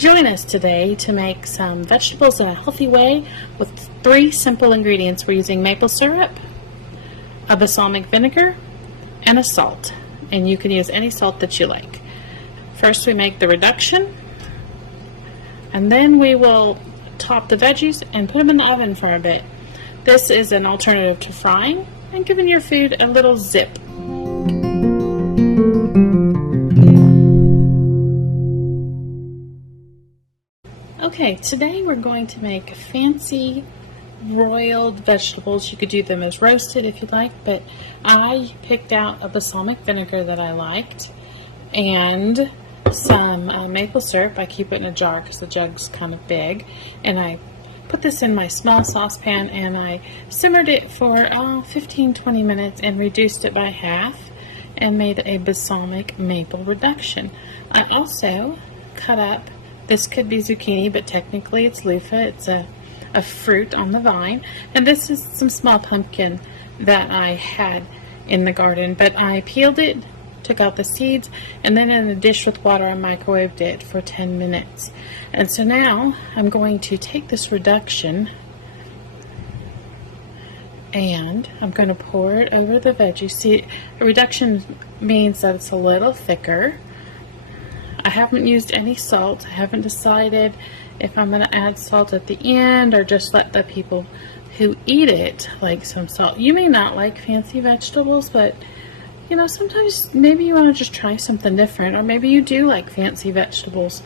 Join us today to make some vegetables in a healthy way with 3 simple ingredients. We're using maple syrup, a balsamic vinegar, and a salt. And you can use any salt that you like. First we make the reduction, and then we will top the veggies and put them in the oven for a bit. This is an alternative to frying and giving your food a little zip. Okay, today we're going to make fancy broiled vegetables. You could do them as roasted if you'd like, but I picked out a balsamic vinegar that I liked and some maple syrup. I keep it in a jar because the jug's kind of big, and I put this in my small saucepan and I simmered it for 15-20 minutes and reduced it by half and made a balsamic maple reduction. I also cut up, this could be zucchini, but technically it's loofah. It's a fruit on the vine, and this is some small pumpkin that I had in the garden, but I peeled it, took out the seeds, and then in a dish with water I microwaved it for 10 minutes. And so now I'm going to take this reduction and I'm going to pour it over the veggies. See, a reduction means that it's a little thicker. I haven't used any salt. I haven't decided if I'm going to add salt at the end or just let the people who eat it like some salt. You may not like fancy vegetables, but you know, sometimes maybe you want to just try something different, or maybe you do like fancy vegetables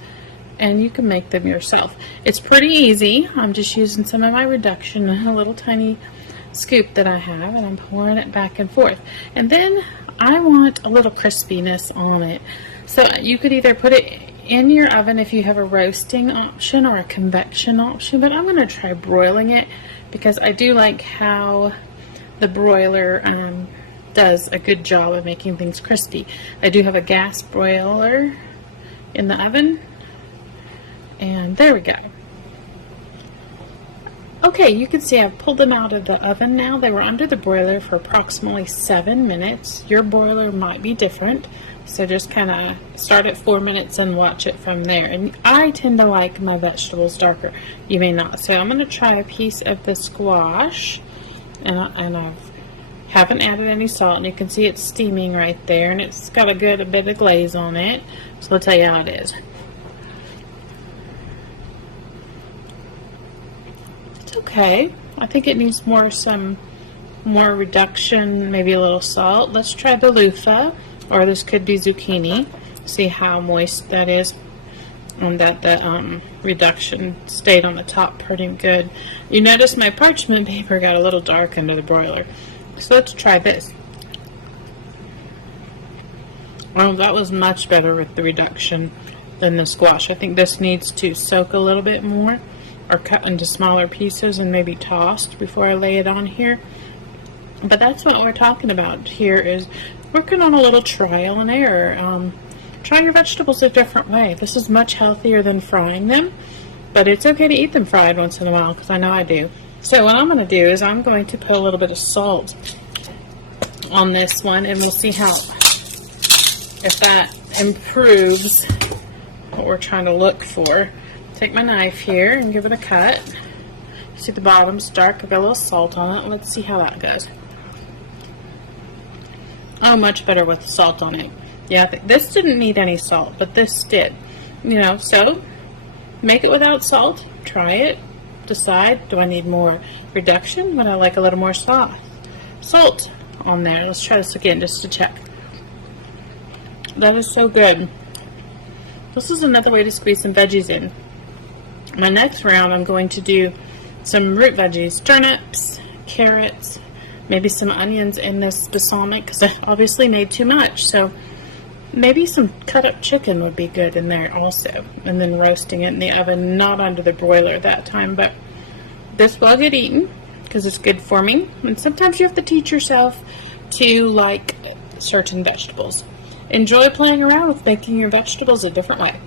and you can make them yourself. It's pretty easy. I'm just using some of my reduction in a little tiny scoop that I have, and I'm pouring it back and forth. And then I want a little crispiness on it. So you could either put it in your oven if you have a roasting option or a convection option, but I'm going to try broiling it because I do like how the broiler does a good job of making things crispy. I do have a gas broiler in the oven, and there we go. Okay, you can see I've pulled them out of the oven now. They were under the broiler for approximately 7 minutes. Your broiler might be different, so just kind of start at 4 minutes and watch it from there. And I tend to like my vegetables darker. You may not. So I'm going to try a piece of the squash, and I haven't added any salt, and you can see it's steaming right there, and it's got a bit of glaze on it. So I'll tell you how it is. It's okay. I think it needs some more reduction, maybe a little salt. Let's try the loofah, or this could be zucchini. See how moist that is, and that the reduction stayed on the top pretty good. You notice my parchment paper got a little dark under the broiler. So let's try this. Oh, that was much better with the reduction than the squash. I think this needs to soak a little bit more, or cut into smaller pieces and maybe tossed before I lay it on here. But that's what we're talking about here, is working on a little trial and error. Try your vegetables a different way. This is much healthier than frying them, but it's okay to eat them fried once in a while, because I know I do. So what I'm going to do is I'm going to put a little bit of salt on this one, and we'll see if that improves what we're trying to look for. Take my knife here and give it a cut. See the bottom's dark. I've got a little salt on it. Let's see how that goes. Oh, much better with the salt on it. Yeah, this didn't need any salt, but this did. You know, so make it without salt. Try it. Decide, do I need more reduction? Would I like a little more salt on there? Let's try this again just to check. That is so good. This is another way to squeeze some veggies in. My next round I'm going to do some root veggies, turnips, carrots, maybe some onions in this balsamic, because I obviously made too much. So maybe some cut up chicken would be good in there also, and then roasting it in the oven, not under the broiler that time, but this will get eaten because it's good for me. And sometimes you have to teach yourself to like certain vegetables. Enjoy playing around with making your vegetables a different way.